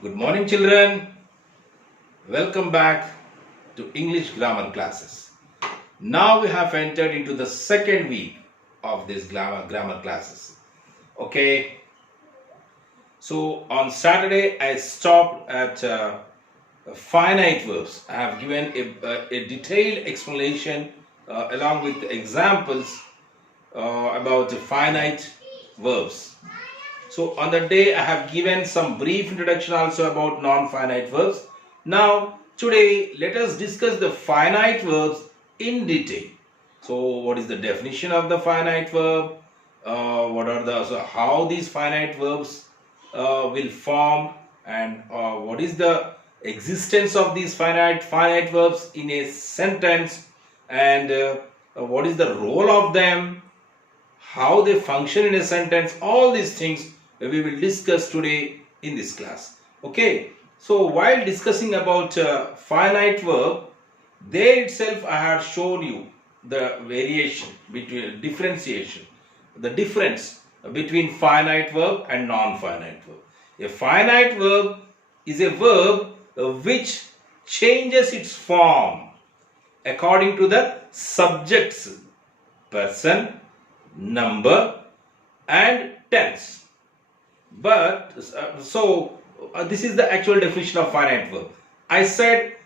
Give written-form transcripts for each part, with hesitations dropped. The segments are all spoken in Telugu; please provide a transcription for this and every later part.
Good morning, children. Welcome back to English grammar classes. Now we have entered into the second week of this grammar classes. Okay. So on Saturday, I stopped at finite verbs. I have given a detailed explanation along with examples about the finite verbs. So on that day, I have given some brief introduction also about non-finite verbs. Now, today, let us discuss the finite verbs in detail. So, what is the definition of the finite verb? How these finite verbs will form, and what is the existence of these finite verbs in a sentence, and what is the role of them, how they function in a sentence. All these things we will discuss today in this class. Okay, so while discussing about finite verb, there itself I have shown you the variation between differentiation, the difference between finite verb and non-finite verb. A finite verb is a verb which changes its form according to the subjects, person, number and tense. But this is the actual definition of finite verb. I said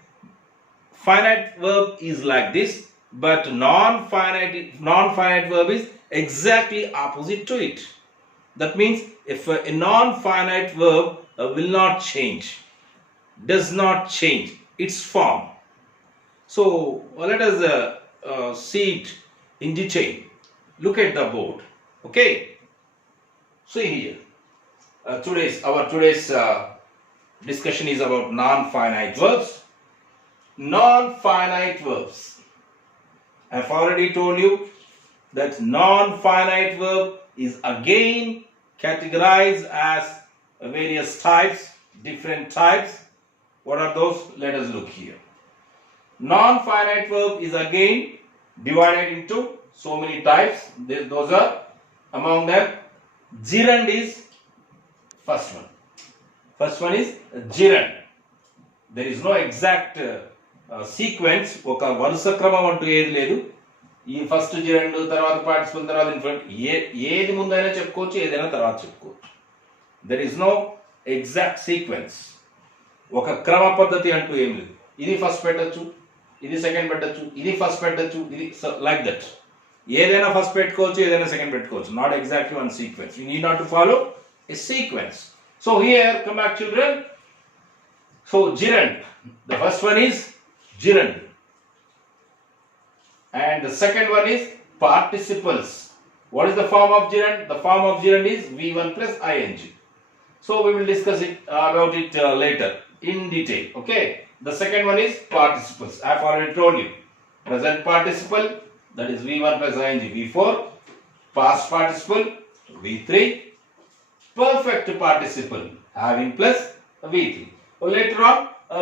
finite verb is like this, but non-finite verb is exactly opposite to it. That means if a non-finite verb will not change, does not change its form. So let us see it in detail. Look at the board. Okay. See here. Today's discussion is about non-finite verbs. Non-finite verbs. I've already told you that non-finite verb is again categorized as various types, different types. What are those? Let us look here. Non-finite verb is again divided into so many types. Those are among them. Gerund is first one. First one is gerund. There is no exact sequence. ఒక వరుస క్రమం అంటూ ఏది లేదు. ఈ ఫస్ట్ gerund తర్వాత participle తర్వాత infinitive ఏది ముందైనా చెప్పుకోవచ్చు, ఏదైనా తర్వాత చెప్పుకోవచ్చు. There is no exact sequence. ఒక క్రమ పద్ధతి అంటూ ఏం లేదు. ఇది ఫస్ట్ పెట్టొచ్చు, ఇది సెకండ్ పెట్టొచ్చు, ఇది ఫస్ట్ పెట్టొచ్చు, ఇది లైక్ దట్. ఏదైనా ఫస్ట్ పెట్టుకోవచ్చు, ఏదైనా సెకండ్ పెట్టుకోవచ్చు. Not exactly one sequence. You need not to follow a sequence. So here, come back children. So gerund, the first one is gerund, and the second one is participles. What is the form of gerund? The form of gerund is V1 plus ing. So we will discuss it about it later in detail. Okay. The second one is participles. I have already told you. Present participle, that is V1 plus ing, V4. Past participle, V3. Perfect participle, having plus V3. Later on,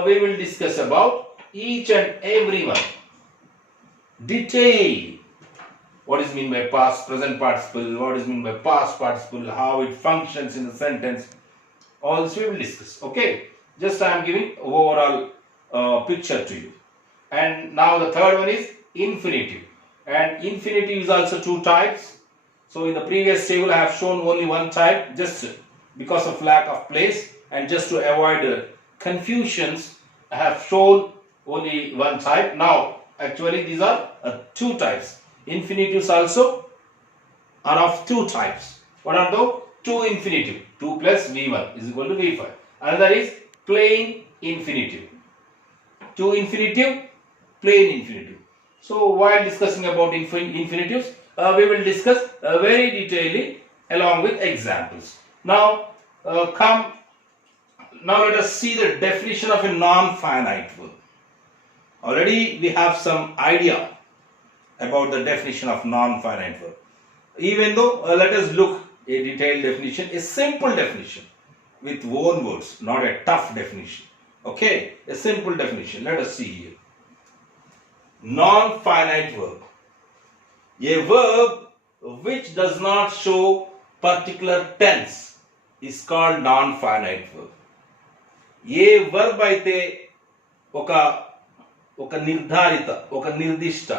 we will discuss about each and every one. Detail. What is meant by past, present participle, what is meant by past participle, how it functions in the sentence. All this we will discuss. Okay. Just I am giving overall picture to you. And now the third one is infinitive. And infinitive is also two types. So in the previous table I have shown only one type, just because of lack of place and just to avoid confusions I have shown only one type. Now actually these are two types. Infinitives also are of two types. What are those? Two infinitive. 2 plus V1 is equal to V5. Another is plain infinitive. Two infinitive, plain infinitive. So while discussing about infinitives, we will discuss very detailedly along with examples. Now let us see the definition of a non-finite verb. Already we have some idea about the definition of non-finite verb. Even though let us look a detailed definition, a simple definition with own words, not a tough definition. Okay, a simple definition. Let us see here. Non-finite verb. A verb which does not show particular tense is called non-finite verb. A verb అయితే ఒక ఒక నిర్ధారిత ఒక నిర్దిష్ట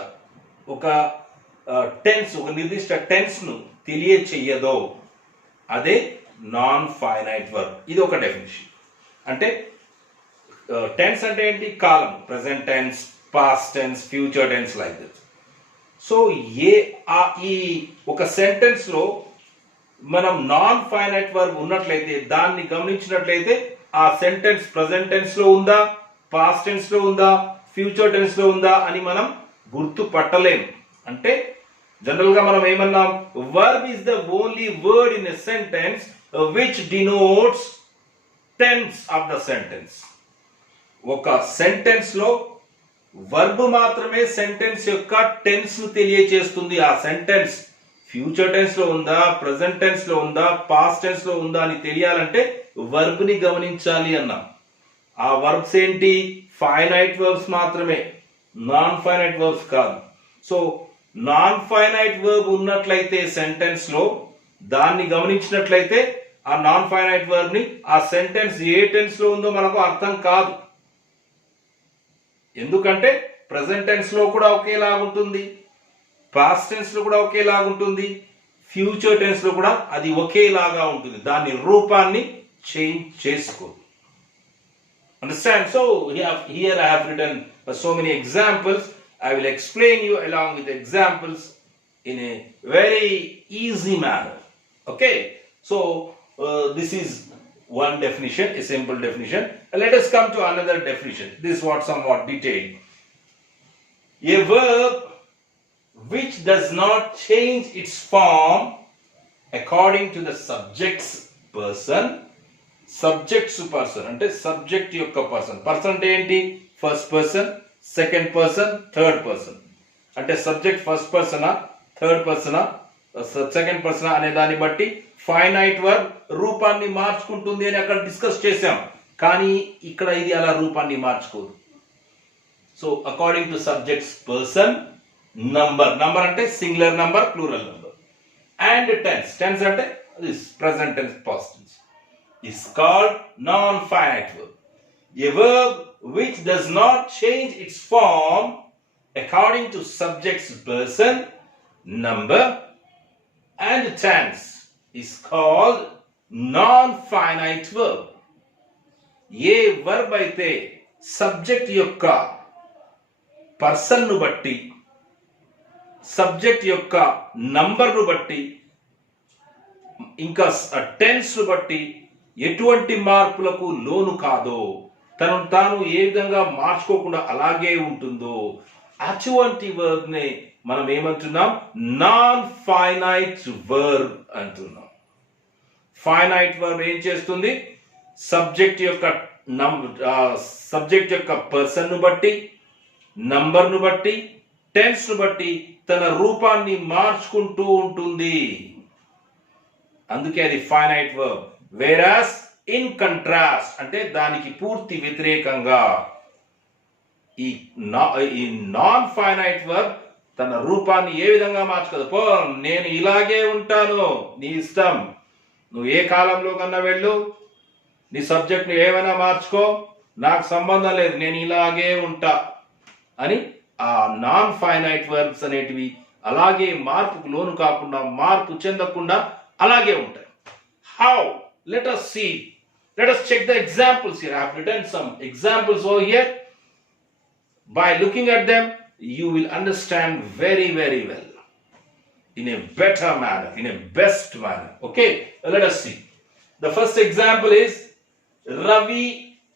ఒక టెన్స్ ఒక నిర్దిష్ట టెన్స్ ను తెలియచెయ్యదో అదే నాన్ ఫైనైట్ వర్బ్. ఇది ఒక డెఫినిషన్. అంటే టెన్స్ అంటే ఏంటి? కాలం, present tense, past tense, future tense, like that. So ఈ ఒక సెంటెన్స్ లో మనం నాన్ ఫైనైట్ వర్బ్ ఉన్నట్లయితే దాన్ని గమనించినట్లయితే ఆ సెంటెన్స్ ప్రెసెంట్ టెన్స్ లో ఉందా, పాస్ట్ టెన్స్ లో ఉందా, ఫ్యూచర్ టెన్స్ లో ఉందా అని మనం గుర్తుపట్టలేం. అంటే జనరల్ గా మనం ఏమన్నాం? Verb is the only word in a sentence which denotes tense of the sentence. ఒక సెంటెన్స్ లో వర్బ్ మాత్రమే సెంటెన్స్ యొక్క టెన్స్ ను తెలియచేస్తుంది. ఆ సెంటెన్స్ ఫ్యూచర్ టెన్స్ లో ఉందా, ప్రెసెంట్ టెన్స్ లో ఉందా, పాస్ట్ టెన్స్ లో ఉందా అని తెలియాలంటే వర్బ్ ని గమనించాలి అన్నాం. ఆ వర్బ్స్ ఏంటి? ఫైనైట్ వర్బ్స్ మాత్రమే, నాన్ ఫైనైట్ వర్బ్స్ కాదు. సో నాన్ ఫైనైట్ వర్బ్ ఉన్నట్లయితే సెంటెన్స్ లో దాన్ని గమనించినట్లయితే ఆ నాన్ ఫైనైట్ వర్బ్ ని ఆ సెంటెన్స్ ఏ టెన్స్ లో ఉందో మనకు అర్థం కాదు. ఎందుకంటే ప్రెసెంట్ టెన్స్ లో కూడా ఒకేలాగుంటుంది, పాస్ట్ టెన్స్ లో కూడా ఒకేలాగుంటుంది, ఫ్యూచర్ టెన్స్ లో కూడా అది ఒకేలాగా ఉంటుంది. దాని రూపాన్ని చేంజ్ చేసుకోదు. Understand? So here I have written so many examples. I will explain you along with examples in a very easy manner. Okay? So this is one definition, a simple definition. Let us come to another definition. This is what somewhat detailed. A verb which does not change its form according to the subject's person. Subjects person అంటే సబ్జెక్ట్ యొక్క పర్సన్. పర్సన్ అంటే ఏంటి? First person, second person, third person. అంటే సబ్జెక్ట్ ఫస్ట్ పర్సనా, థర్డ్ పర్సనా, సెకండ్ పర్సనా అనే దాన్ని బట్టి ఫైనైట్ వర్బ్ రూపాన్ని మార్చుకుంటుంది అని అక్కడ డిస్కస్ చేశాం. కానీ ఇక్కడ ఇది అలా రూపాన్ని మార్చుకోదు. So according to subjects person, number అంటే singular number, plural number, and tense. Tense అంటే this present tense, past tense is called non-finite verb. A verb which does not change its form according to subject's person, number, and tense is called non-finite verb. A verb అయితే సబ్జెక్ట్ యొక్క పర్సన్ ను బట్టి, సబ్జెక్ట్ యొక్క నంబర్ ను బట్టి, ఇంకా టెన్స్ ను బట్టి ఎటువంటి మార్పులకు లోను కాదో, తనను తాను ఏ విధంగా మార్చుకోకుండా అలాగే ఉంటుందో అటువంటి వర్బ్ ని మనం ఏమంటున్నాం? నాన్ ఫైనైట్ వర్బ్ అంటున్నాం. ఫైనైట్ వర్బ్ ఏం చేస్తుంది? సబ్జెక్ట్ యొక్క పర్సన్ ను బట్టి, నంబర్ ను బట్టి, టెన్స్ ను బట్టి తన రూపాన్ని మార్చుకుంటూ ఉంటుంది. అందుకే అది finite verb. Whereas in contrast అంటే దానికి పూర్తి వ్యతిరేకంగా ఈ నాన్ ఫైనైట్ వర్బ్ తన రూపాన్ని ఏ విధంగా మార్చుకోదు. పో, నేను ఇలాగే ఉంటాను, నీ ఇష్టం, నువ్వు ఏ కాలంలో కన్నా వెళ్ళు, నీ సబ్జెక్ట్ ను ఏమైనా మార్చుకో, నాకు సంబంధం లేదు, నేను ఇలాగే ఉంటా అని ఆ నాన్ ఫైనైట్ వర్బ్స్ అనేటివి అలాగే మార్పుకు లోను కాకుండా, మార్పు చెందకుండా అలాగే ఉంటాయి. How? Let us see. Let us check the examples here. I have written some examples over here. By looking at them, you will understand very, very well. In a better manner, in a best manner. Okay? Let us see. The first example is Ravi.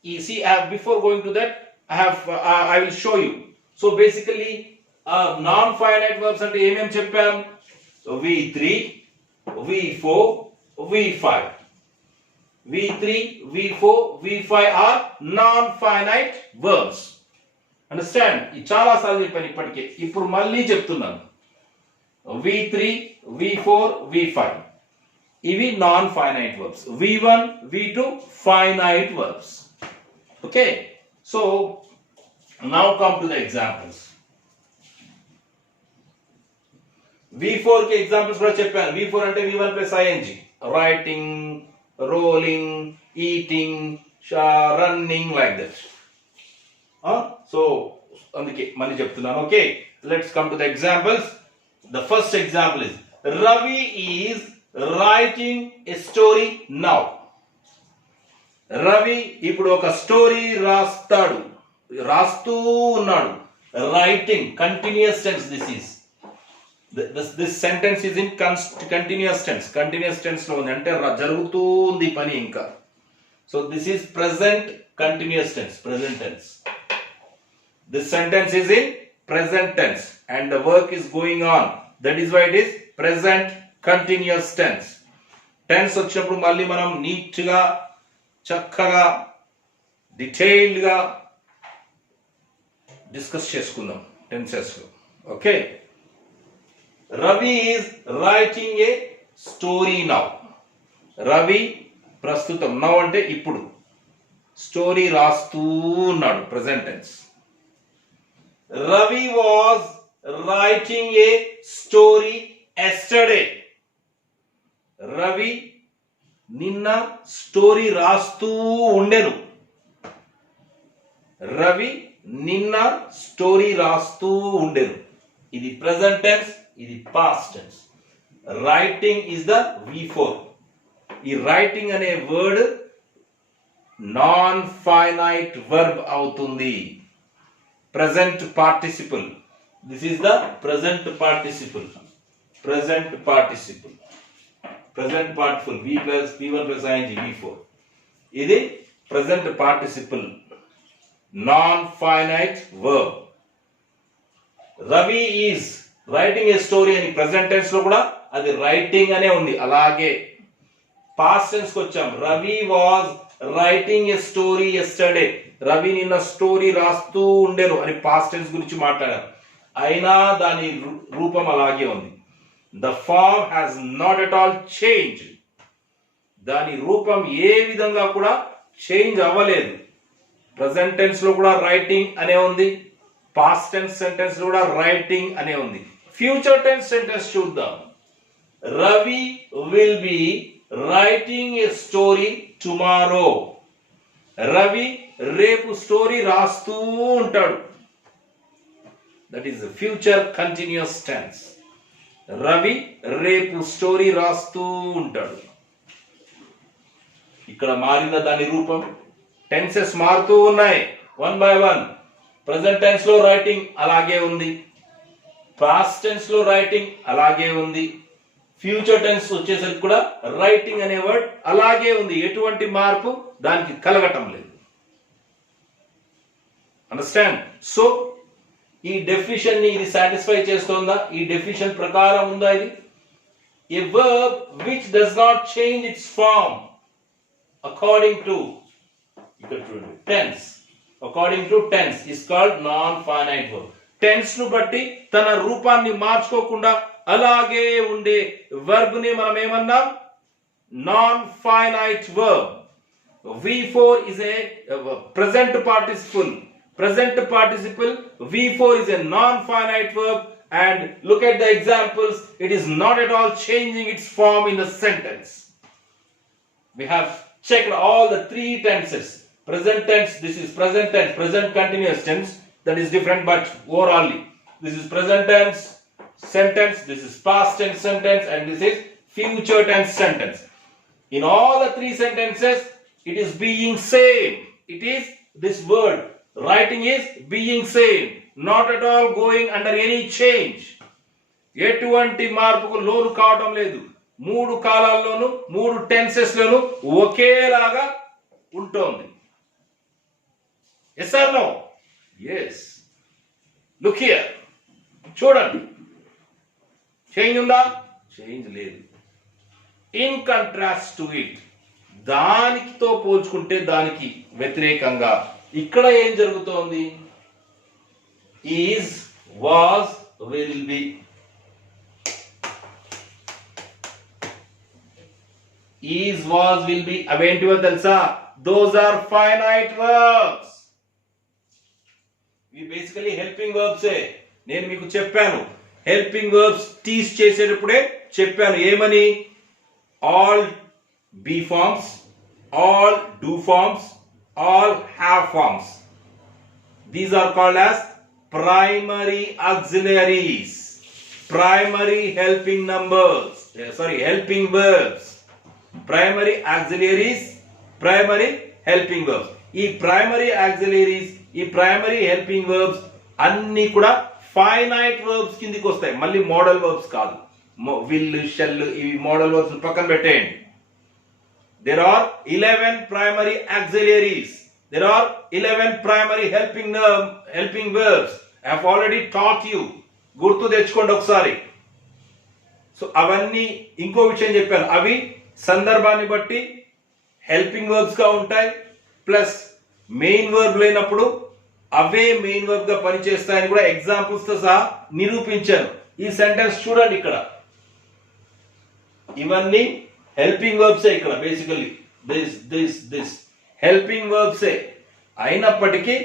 You see, before going to that, I will show you. So basically, non-finite verbs అంటే ఏమేం చెప్పాం? V3, V4, V5. V3, V4, V5 are non-finite verbs. Understand? ఇది చాలా సార్లు చెప్పాను ఇప్పటికే, ఇప్పుడు మళ్ళీ చెప్తున్నాను. V3, V4, V5 ఇవి non-finite verbs. V1, V2 finite verbs. Okay? So now come to the examples. V4 కి ఎగ్జాంపుల్స్ కూడా చెప్పాను. V4 అంటే V1 plus ing, writing, rolling, eating, running, like that. So అందుకే మళ్ళీ చెప్తున్నాను. Okay, let's come to the examples. The first example is Ravi is writing a story now. Ravi ఇప్పుడు ఒక స్టోరీ రాస్తూ ఉన్నాడు. Writing continuous tense. This sentence is in continuous tense లో ఉంది, అంటే జరుగుతూ ఉంది పని ఇంకా. So this is present continuous tense. This sentence is in present tense and the work is going on. That is why it is present continuous tense. Tense వచ్చినప్పుడు మళ్ళీ మనం నీట్ గా, చక్కగా, డీటెయిల్డ్ గా డిస్కస్ చేసుకుందాం టెన్సెస్ లో. Okay, Ravi is writing a story now. Ravi ప్రస్తుతం, నౌ అంటే ఇప్పుడు, స్టోరీ రాస్తూ ఉన్నాడు, present tense. Ravi was writing a story yesterday. Ravi నిన్న స్టోరీ రాస్తూ ఉండెను. రవి నిన్న స్టోరీ రాస్తూ ఉండెను. ఇది ప్రెసెంట్ టెన్స్, ఇది past tense. Writing is the V4. ఈ రైటింగ్ అనే వర్డ్ నాన్ ఫైనైట్ వర్బ్ అవుతుంది. Present participle. This is the present participle. Present participle. V1 plus ing, V4. ఇది present participle, non-finite verb. Ravi is writing a story అని present tense లో కూడా అది writing అనే ఉంది. అలాగే past tense కి వచ్చాం. Ravi was writing a story yesterday. Ravi నిన్న స్టోరీ రాస్తూ ఉండేను అని పాస్ట్ టెన్స్ గురించి మాట్లాడారు. అయినా దాని రూపం అలాగే ఉంది. The form has not at all change. దాని రూపం ఏ విధంగా కూడా చేంజ్ అవ్వలేదు. ప్రెసెంట్ టెన్స్ లో కూడా రైటింగ్ అనే ఉంది, పాస్ట్ టెన్స్ సెంటెన్స్ లో కూడా రైటింగ్ అనే ఉంది. ఫ్యూచర్ టెన్స్ సెంటెన్స్ చూద్దాం. Ravi will be writing a story tomorrow. Ravi రేపు స్టోరీ రాస్తూ ఉంటాడు. That is future continuous tense. Ravi రేపు స్టోరీ రాస్తూ ఉంటాడు. ఇక్కడ మారిన దాని రూపం. టెన్సెస్ మారుతూ ఉన్నాయి one by one. Present tense లో రైటింగ్ అలాగే ఉంది, పాస్ట్ టెన్స్ లో రైటింగ్ అలాగే ఉంది, ఫ్యూచర్ టెన్స్ వచ్చేసరికి కూడా రైటింగ్ అనే వర్డ్ అలాగే ఉంది. ఎటువంటి మార్పు దానికి కలగటం లేదు. అండర్స్టాండ్? సో ఈ డెఫినిషన్ ని ఇది సాటిస్ఫై చేస్తోందా? ఈ డెఫినిషన్ ప్రకారం ఉందా ఇది? A verb which does not change its form according to tense. According to tense is called non-finite verb. Tense ను బట్టి తన రూపాన్ని మార్చుకోకుండా అలాగే ఉండే verb ని మనం ఏమన్నాం? Non-finite verb. V4 is a present participle. Present participle V4 is a non-finite verb, and look at the examples. It is not at all changing its form in the sentence. We have checked all the three tenses. Present tense, this is present tense, present continuous tense, that is different but overallly. This is present tense sentence, this is past tense sentence, and this is future tense sentence. In all the three sentences, it is being same. It is this word. Writing is being same, not at all going under any change. ఎటువంటి మార్పుకు లోను కావడం లేదు. మూడు కాలాల్లోనూ మూడు టెన్సెస్ లోను ఒకేలాగా ఉంటుంది. Yes or no? Yes. Look here. చూడండి, చేంజ్ ఉందా? చేంజ్ లేదు. In contrast to it, దానితో పోల్చుకుంటే దానికి వ్యతిరేకంగా ఇక్కడ ఏం జరుగుతోంది? Is, was, will be. Is, was, will be అవేంటివో తెలుసా? Those are finite verbs. ఇవి బేసికలీ హెల్పింగ్ వర్బ్స్. నేను మీకు చెప్పాను, హెల్పింగ్ వర్బ్స్ టీచ్ చేసేటప్పుడే చెప్పాను ఏమని, all be forms, all do forms, all have forms, these are called as primary auxiliaries, primary helping numbers, helping verbs, primary auxiliaries, primary helping verbs. ఈ primary auxiliaries, ఈ primary helping verbs అన్ని కూడా ఫైనైట్ వర్బ్స్ కిందికి వస్తాయి, మళ్ళీ మోడల్ వర్బ్స్ కాదు. విల్, షెల్ ఇవి మోడల్ వర్బ్స్ పక్కన పెట్టేయండి. there are 11 primary auxiliaries, there are 11 primary helping verbs. I have already taught you, గుర్తు తెచ్చుకోండి ఒకసారి. సో అవన్నీ ఇంకో విషయం చెప్పాను, అవి సందర్భాన్ని బట్టి హెల్పింగ్ వర్బ్స్ గా ఉంటాయి, ప్లస్ మెయిన్ వర్బ్ లేనప్పుడు అవే మెయిన్ వర్బ్ గా పనిచేస్తాయని కూడా ఎగ్జాంపుల్స్ తో సహా నిరూపించాను. ఈ సెంటెన్స్ చూడండి, ఇక్కడ ఇవన్నీ హెల్పింగ్ వర్బ్సే. ఇక్కడ బేసికల్లీ దిస్ హెల్పింగ్ వర్బ్సే అయినప్పటికీ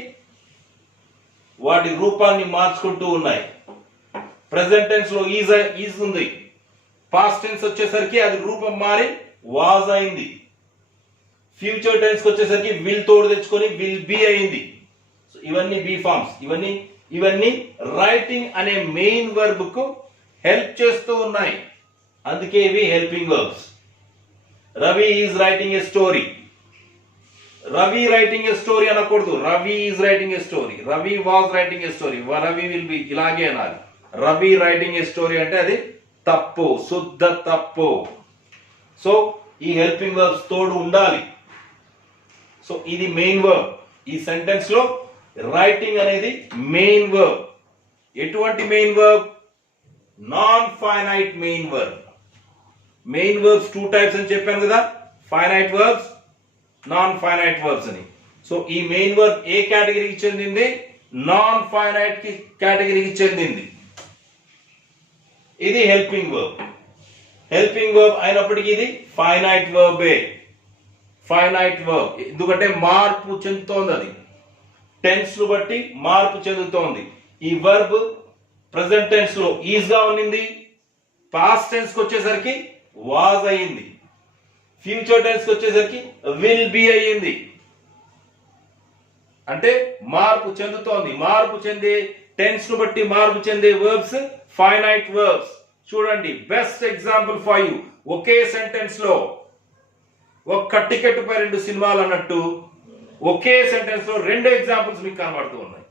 వాటి రూపాన్ని మార్చుకుంటూ ఉన్నాయి. ప్రెసెంట్ టెన్స్ లో ఈజ్ ఉంది, పాస్ట్ టెన్స్ వచ్చేసరికి అది రూపం మారి వాజ్ అయింది, ఫ్యూచర్ టెన్స్ వచ్చేసరికి విల్ తోడు తెచ్చుకొని విల్ బి అయింది. సో ఇవన్నీ బి ఫార్మ్స్, ఇవన్నీ రైటింగ్ అనే మెయిన్ వర్బ్ కు హెల్ప్ చేస్తూ ఉన్నాయి, అందుకే ఇవి helping verbs. Ravi is writing a story, Ravi writing a story అనకూడదు, Ravi is writing a story, Ravi was writing a story, Ravi will be, ఇలాగే అనాలి. రవి రైటింగ్ ఏ స్టోరీ అంటే అది తప్పు, శుద్ధ తప్పు. సో ఈ హెల్పింగ్ వర్బ్స్ తోడు ఉండాలి. సో ఇది మెయిన్ వర్బ్. ఈ సెంటెన్స్ లో రైటింగ్ అనేది మెయిన్ వర్బ్. ఎటువంటి main verb? Non finite main verb. Main verbs 2 types అని చెప్పాను కదా, finite verbs, non finite verbs అని. సో ఈ మెయిన్ వర్బ్ ఏ కేటగిరీకి చెందింది? నాన్ ఫైనైట్ కి కేటగిరీకి చెందింది. ఇది హెల్పింగ్ వర్బ్. హెల్పింగ్ వర్బ్ అయినప్పటికీ ఇది ఫైనైట్ వర్బే. ఫైనైట్ వర్బ్ ఎందుకంటే మార్పు చెందుతోంది, అది టెన్స్ ను బట్టి మార్పు చెందుతోంది. ఈ వర్బ్ ప్రెసెంట్ టెన్స్ లో ఈజ్ గా ఉన్నింది, పాస్ట్ టెన్స్ కి వచ్చేసరికి వాజ్ అయ్యింది, ఫ్యూచర్ టెన్స్ కి వచ్చేసరికి విల్ బి అయ్యింది. అంటే మార్పు చెందుతోంది. మార్పు చెందే టెన్స్ ను బట్టి మార్పు చెందే వర్బ్స్ ఫైనైట్ వర్బ్స్. చూడండి, best example for you. Okay sentence లో ఒక్క టికెట్ పై 2 సినిమాలు అన్నట్టు ఒకే సెంటెన్స్ లో 2 ఎగ్జాంపుల్స్ మీకు కనబడుతూ ఉన్నాయి.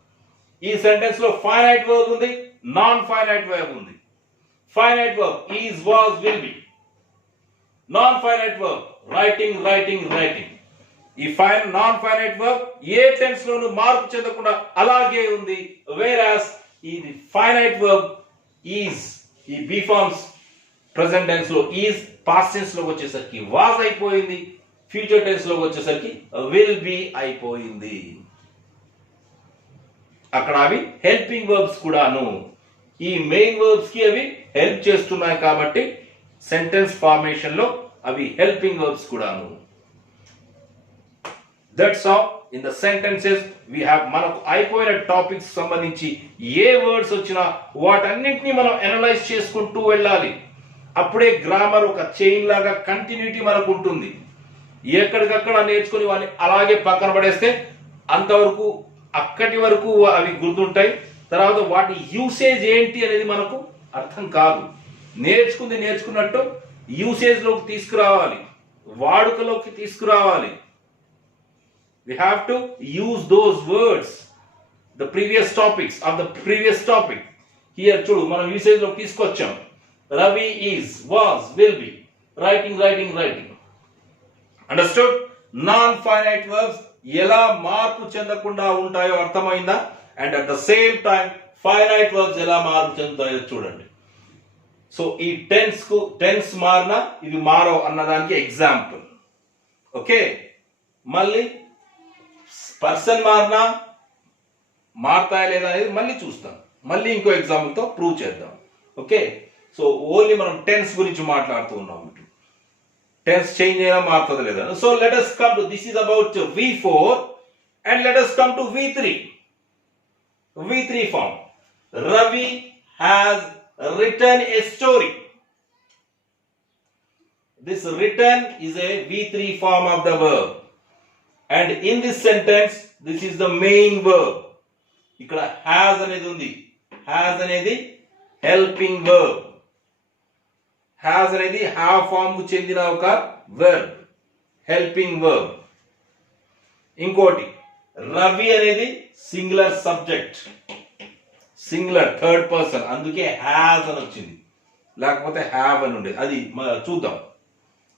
ఈ సెంటెన్స్ లో ఫైనైట్ వర్బ్ ఉంది, నాన్ ఫైనైట్ వర్బ్ ఉంది. Finite verb is, was, will B. Non finite verb writing, writing, writing. ఈ నాన్ ఫైనైట్ వర్బ్ ఏ టెన్స్ లోనూ మార్పు చెందకుండా అలాగే ఉంది. వేరాస్ ఈ ఫైనైట్ వర్బ్ ఈజ్, ఈ బి ఫార్మ్స్ ప్రెసెంట్ టెన్స్ లో ఈజ్, పాస్ట్ టెన్స్ లో వచ్చేసరికి వాజ్ అయిపోయింది, ఫ్యూచర్ టెన్స్ లో వచ్చేసరికి విల్ బి అయిపోయింది. అక్కడ అవి హెల్పింగ్ వర్బ్స్ కూడాను. ఈ మెయిన్ వర్బ్స్ కి అవి హెల్ప్ చేస్తున్నాయి కాబట్టి సెంటెన్స్ ఫార్మేషన్ లో అవి హెల్పింగ్ వర్బ్స్ కూడాను. That's all in the sentences we have. మనకు అయిపోయిన టాపిక్స్ సంబంధించి ఏ వర్డ్స్ వచ్చినా వాటన్నింటినీ మనం అనలైజ్ చేసుకుంటూ వెళ్ళాలి. అప్పుడే గ్రామర్ ఒక చైన్ లాగా కంటిన్యూటీ మనకు ఉంటుంది. ఎక్కడికక్కడ నేర్చుకుని వాడిని అలాగే పక్కన పడేస్తే అంతవరకు అక్కడి వరకు అవి గుర్తుంటాయి. తర్వాత వాటి యూసేజ్ ఏంటి అనేది మనకు అర్థం కాదు. నేర్చుకున్నట్టు యూసేజ్ లోకి తీసుకురావాలి, వాడుకలోకి తీసుకురావాలి. We have to use those words, the previous topics of the previous topic. Here చూడు, మనం యూసేజ్ లోకి తీసుకొచ్చాం. Ravi is, was, will be, writing, writing, writing. Understood? Non finite verbs ఎలా మార్పు చెందకుండా ఉంటాయో అర్థమైందా? And at the same time finite verbs ఎలా మార్పు చెందుతాయో చూడండి. సో ఈ టెన్స్ మారినా ఇవి మారో అన్నదానికి ఎగ్జాంపుల్. ఓకే, మళ్ళీ పర్సన్ మారినా మారుతాయా లేదా అనేది మళ్ళీ చూస్తాం. మళ్ళీ ఇంకో ఎగ్జాంపుల్ తో ప్రూవ్ చేద్దాం. ఓకే, సో ఓన్లీ మనం టెన్స్ గురించి మాట్లాడుతూ ఉన్నాం. టెన్స్ చేంజ్ అయినా మారుతుంది లేదా. So let us come to, this is about V4 and let us come to V3. V3 form. Ravi has written a story. This written is a V3 form of the verb. And in this sentence, this is the main verb. ఇక్కడ has అనేది ఉంది. has అనేది helping verb. has అనేది have form కు చెందిన ఒక verb. helping verb. ఇంకోటి రవి అనేది singular subject, singular third person, అందుకే హ్యాస్ అని వచ్చింది, లేకపోతే హ్యావ్ అని ఉండేది. అది చూద్దాం.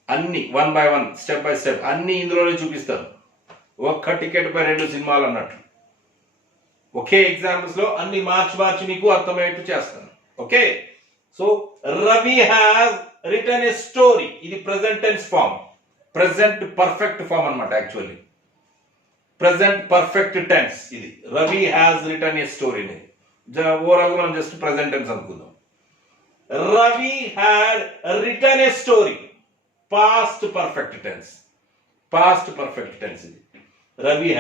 అన్ని one by one, step by step అన్ని ఇందులోనే చూపిస్తాను. ఒక్క టికెట్ పై 2 సినిమాలు అన్నట్టు. ఒకే ఎగ్జాంపుల్స్ లో అన్ని మార్చి మీకు అర్థమయ్యేట్టు చేస్తాను. Okay, so Ravi has written a story. ఇది present tense form, present perfect form అన్నమాట. యాక్చువల్లీ ప్రెసెంట్ పర్ఫెక్ట్ టెన్స్ ఇది. Ravi has written a story. Overall గా మనం జస్ట్ ప్రెసెంట్ టెన్స్ అనుకుందాం. Ravi had written a story, past perfect tense. Past perfect tense ఇది. రవి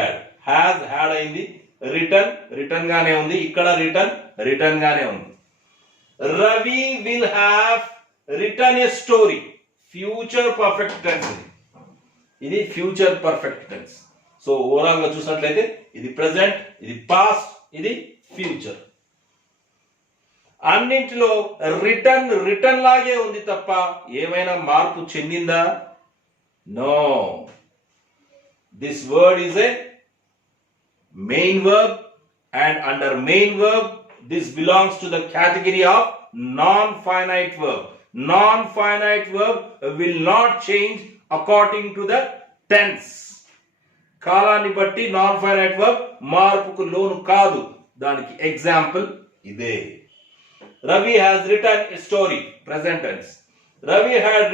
హ్యాడ్ అయింది, రిటర్న్ గానే ఉంది, ఇక్కడ రిటర్న్ గానే ఉంది. Ravi will have written a story, future perfect tense ఇది future perfect tense. So overall గా చూసినట్లయితే ఇది ప్రెసెంట్, ఇది పాస్ట్, ఇది ఫ్యూచర్. అన్నింటిలో రిటర్న్ లాగే ఉంది తప్ప ఏమైనా మార్పు చెందిందా? No. This word is a main verb, and under main verb this belongs to the category of non-finite verb. Non-finite verb will not change according to the tense. కాలాన్ని బట్టి నాన్ ఫైనైట్ వర్బ్ మార్పుకు లోను కాదు. దానికి ఎగ్జాంపుల్ ఇదే. Ravi has written a story, present tense. Ravi had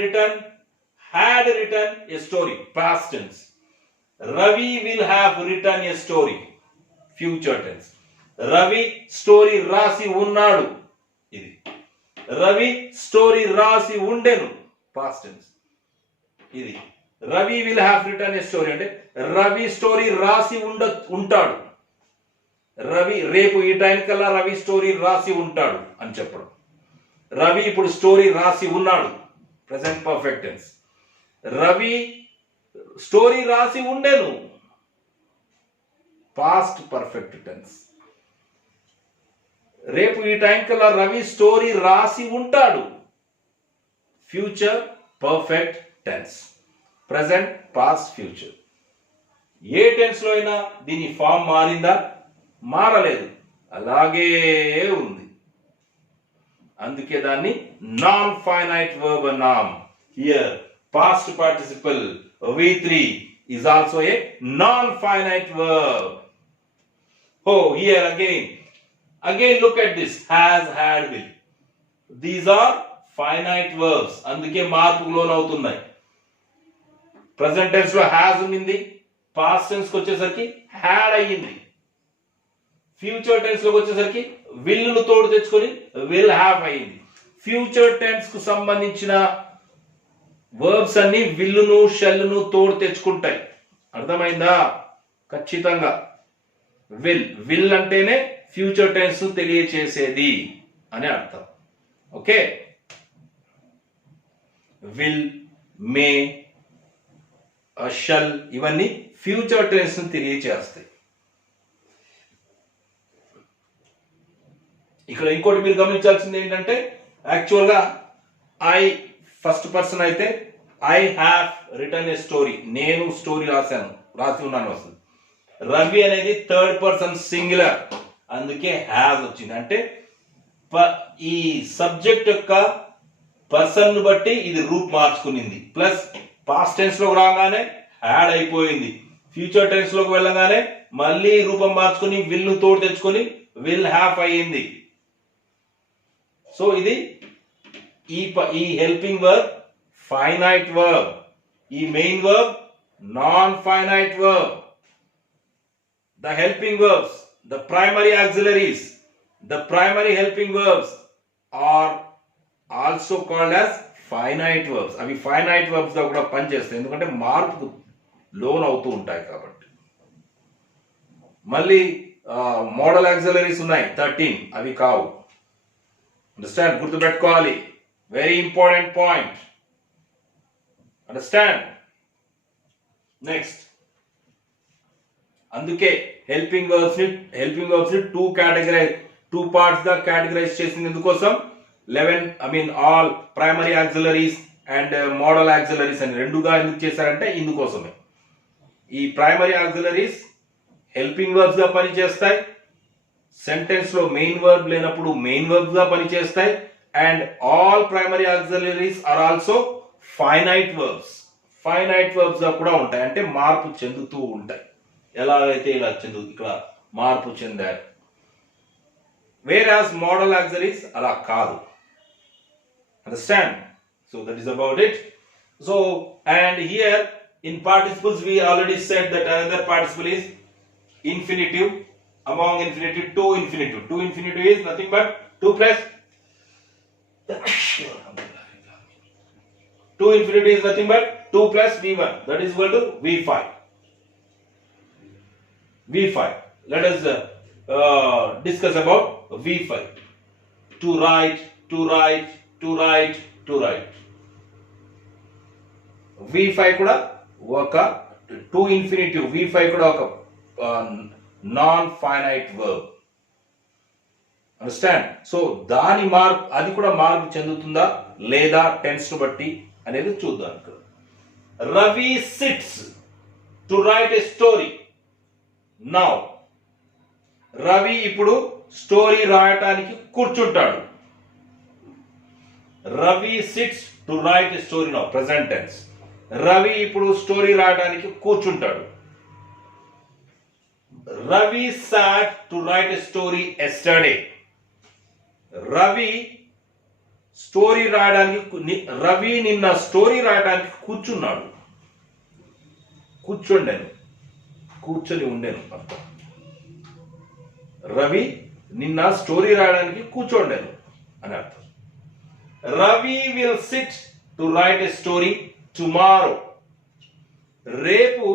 written a story, past tense. Ravi will have written a story, future tense. Ravi story రాసి ఉన్నాడు, ఇది. రవి స్టోరీ రాసి ఉండెను, పాస్ట్ టెన్స్, ఇది. Ravi will have written a story అంటే రవి స్టోరీ రాసి ఉంటాడు. రవి రేపు ఈ టైం కల్లా రవి స్టోరీ రాసి ఉంటాడు అని చెప్పడం. రవి ఇప్పుడు స్టోరీ రాసి ఉన్నాడు, present perfect tense. Ravi story రాసి ఉండెను, పాస్ట్ పర్ఫెక్ట్ టెన్స్. రేపు ఈ టైం కల్లా రవి స్టోరీ రాసి ఉంటాడు, future perfect tense. Present, past, future. ఏ టెన్స్ లో అయినా దీని ఫామ్ మారిందా? మారలేదు, అలాగే ఉంది. అందుకే దాన్ని నాన్ ఫైనైట్ వర్బ్ అన్నాం. Here past participle V3 is also a non-finite verb. Oh, here again look at this. Has, had, will. These are finite verbs. అందుకే మార్పుకు లోనవుతున్నాయి. ప్రెసెంట్ టెన్స్ లో హ్యాస్ ఉంది, పాస్ట్ టెన్స్ కి వచ్చేసరికి హ్యాడ్ అయ్యింది. ఫ్యూచర్ టెన్స్ లోకి వచ్చేసరికి విల్ ను తోడు తెచ్చుకొని విల్ హ్యావ్ అయ్యింది. ఫ్యూచర్ టెన్స్ కు సంబంధించిన వర్బ్స్ అన్ని విల్లును షెల్లును తోడు తెచ్చుకుంటాయి. అర్థమైందా? ఖచ్చితంగా విల్ అంటేనే ఫ్యూచర్ టెన్స్ తెలియచేసేది అని అర్థం. ఓకే, విల్, మే, షల్ ఇవన్నీ ఫ్యూచర్ టెన్స్ తెలియచేస్తాయి. ఇక్కడ ఇంకోటి మీరు గమనించాల్సింది ఏంటంటే, యాక్చువల్ గా ఫస్ట్ పర్సన్ అయితే I have written a story, నేను స్టోరీ రాసి ఉన్నాను వస్తుంది. రవి అనేది థర్డ్ పర్సన్ సింగులర్, అందుకే హ్యాస్ వచ్చింది. అంటే ఈ సబ్జెక్ట్ యొక్క పర్సన్ ను బట్టి ఇది రూప్ మార్చుకునింది. ప్లస్ పాస్ట్ టెన్స్ లోకి రాగానే హ్యాడ్ అయిపోయింది, ఫ్యూచర్ టెన్స్ లోకి వెళ్ళగానే మళ్ళీ రూపం మార్చుకుని విల్ ను తోడు తెచ్చుకొని విల్ హ్యావ్ అయ్యింది. సో ఇది ఈ హెల్పింగ్ వర్బ్ ఫైనైట్ వర్బ్, ఈ main verb non finite verb. The helping verbs, the primary auxiliaries, the primary helping verbs are also called as finite verbs. అవి finite verbs గా కూడా పనిచేస్తాయి, ఎందుకంటే మార్పుకు లోన్ అవుతూ ఉంటాయి కాబట్టి. మళ్ళీ మోడల్ ఆక్సిలరీస్ ఉన్నాయి 13, అవి కావు. అండర్స్టాండ్, గుర్తుపెట్టుకోవాలి, very important point. Understand. Next, అందుకే హెల్పింగ్ వర్బ్స్ ని టూ పార్ట్స్ గా కేటగరైజ్ చేసింది. ఎందుకోసం 11 all primary auxiliaries and model auxiliaries అని రెండుగా ఎందుకు చేశారంటే ఇందుకోసమే. ఈ ప్రైమరీ ఆక్సిలరీస్ హెల్పింగ్ వర్బ్స్ గా పనిచేస్తాయి, సెంటెన్స్ లో మెయిన్ వర్బ్ లేనప్పుడు మెయిన్ వర్బ్స్ గా పనిచేస్తాయి, and all primary auxiliaries are also finite verbs గా కూడా ఉంటాయి. అంటే మార్పు చెందుతూ ఉంటాయి. ఎలాగైతే ఇలా ఇక్కడ మార్పు చెందారు. వేరాస్ మోడల్ ఆక్సిలరీస్ అలా కాదు. Understand? So that is about it. So and here in participles we already said that another participle is infinitive. Among infinitive, to infinitive is nothing but 2 plus 2 infinitive is nothing but 2 plus v1, that is equal to v5. Let us discuss about v5. To write, v5 కూడా ఒక టు ఇన్ఫినిటివ్. v5 కూడా ఒక non finite verb. Understand? So దాని మార్పు, అది కూడా మార్పు చెందుతుందా లేదా టెన్స్ ను బట్టి అనేది చూద్దాం. ఇక్కడ Ravi sits to write a story. Now Ravi ఇప్పుడు స్టోరీ రాయటానికి కూర్చుంటాడు. Ravi sits to write a story. Now present tense. Ravi ఇప్పుడు స్టోరీ రాయడానికి కూర్చుంటాడు. Ravi sat to write a story yesterday. Ravi నిన్న స్టోరీ రాయడానికి కూర్చున్నాడు. కూర్చొని ఉండేను అర్థం. రవి నిన్న స్టోరీ రాయడానికి కూర్చోండాను అని అర్థం. Ravi will sit to write a story tomorrow. రేపు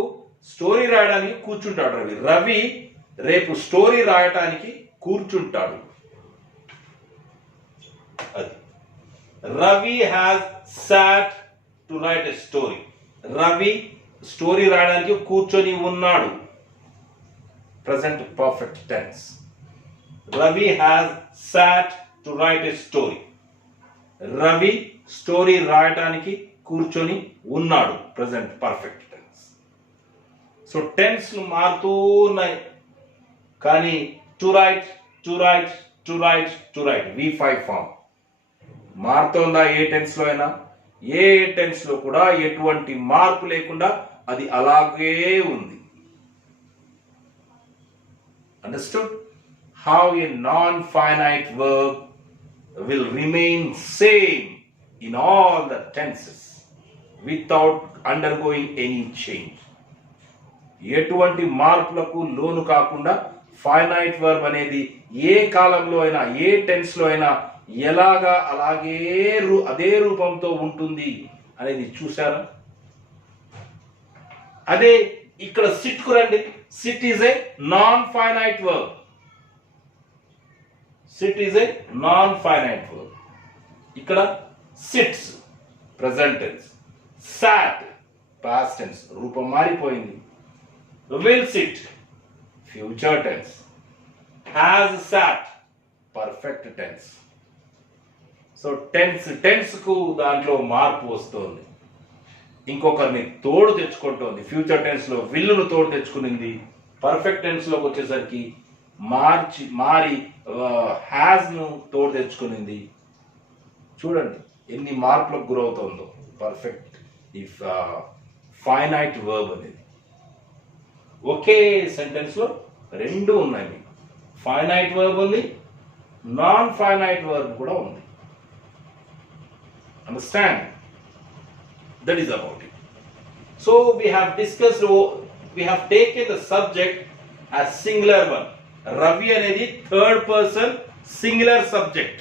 స్టోరీ రాయడానికి కూర్చుంటాడు రవి రేపు స్టోరీ రాయటానికి కూర్చుంటాడు. అది Ravi has sat to write a story. Ravi story రాయడానికి కూర్చొని ఉన్నాడు. Present perfect tense. Ravi has sat to write a story. Ravi story రాయటానికి కూర్చొని ఉన్నాడు. Present perfect tense. So tense మారుతూ ఉన్నాయి, కానీ టు రైట్ v5 ఫామ్ మారుతోందా? ఏ టెన్స్ లో అయినా, ఏ టెన్స్ లో కూడా ఎటువంటి మార్పు లేకుండా అది అలాగే ఉంది. Understood? How A non finite verb will remain same in all the tenses without undergoing any change. ఎటువంటి మార్పులకు లోను కాకుండా ఫైనైట్ వర్బ్ అనేది ఏ కాలంలో అయినా, ఏ టెన్స్ లో అయినా ఎలాగా అలాగే అదే రూపంతో ఉంటుంది అనేది చూసారా? అదే ఇక్కడ సిట్ కు రండి. Sit is a non finite verb. Sit is a non finite verb. ఇక్కడ sits present tense, sat past tense, రూపం మారిపోయింది. Will sit future tense, has sat perfect tense. So tense కు దాంట్లో మార్పు వస్తుంది, ఇంకొకరిని తోడు తెచ్చుకుంటోంది. ఫ్యూచర్ టెన్స్ లో విల్లును తోడు తెచ్చుకునింది. పర్ఫెక్ట్ టెన్స్ లోకి వచ్చేసరికి మారి హ్యాస్ ను తోడు తెచ్చుకునింది. చూడండి ఎన్ని మార్పులకు గురవుతుందో పర్ఫెక్ట్ ఈ ఫైనైట్ వర్బ్ అనేది. ఒకే సెంటెన్స్ లో రెండు ఉన్నాయి మీకు. ఫైనైట్ వర్బ్ ఉంది, నాన్ ఫైనైట్ వర్బ్ కూడా ఉంది. Understand? That is about it. So we have discussed, we have taken the subject as singular one. Ravi anedi third person singular subject.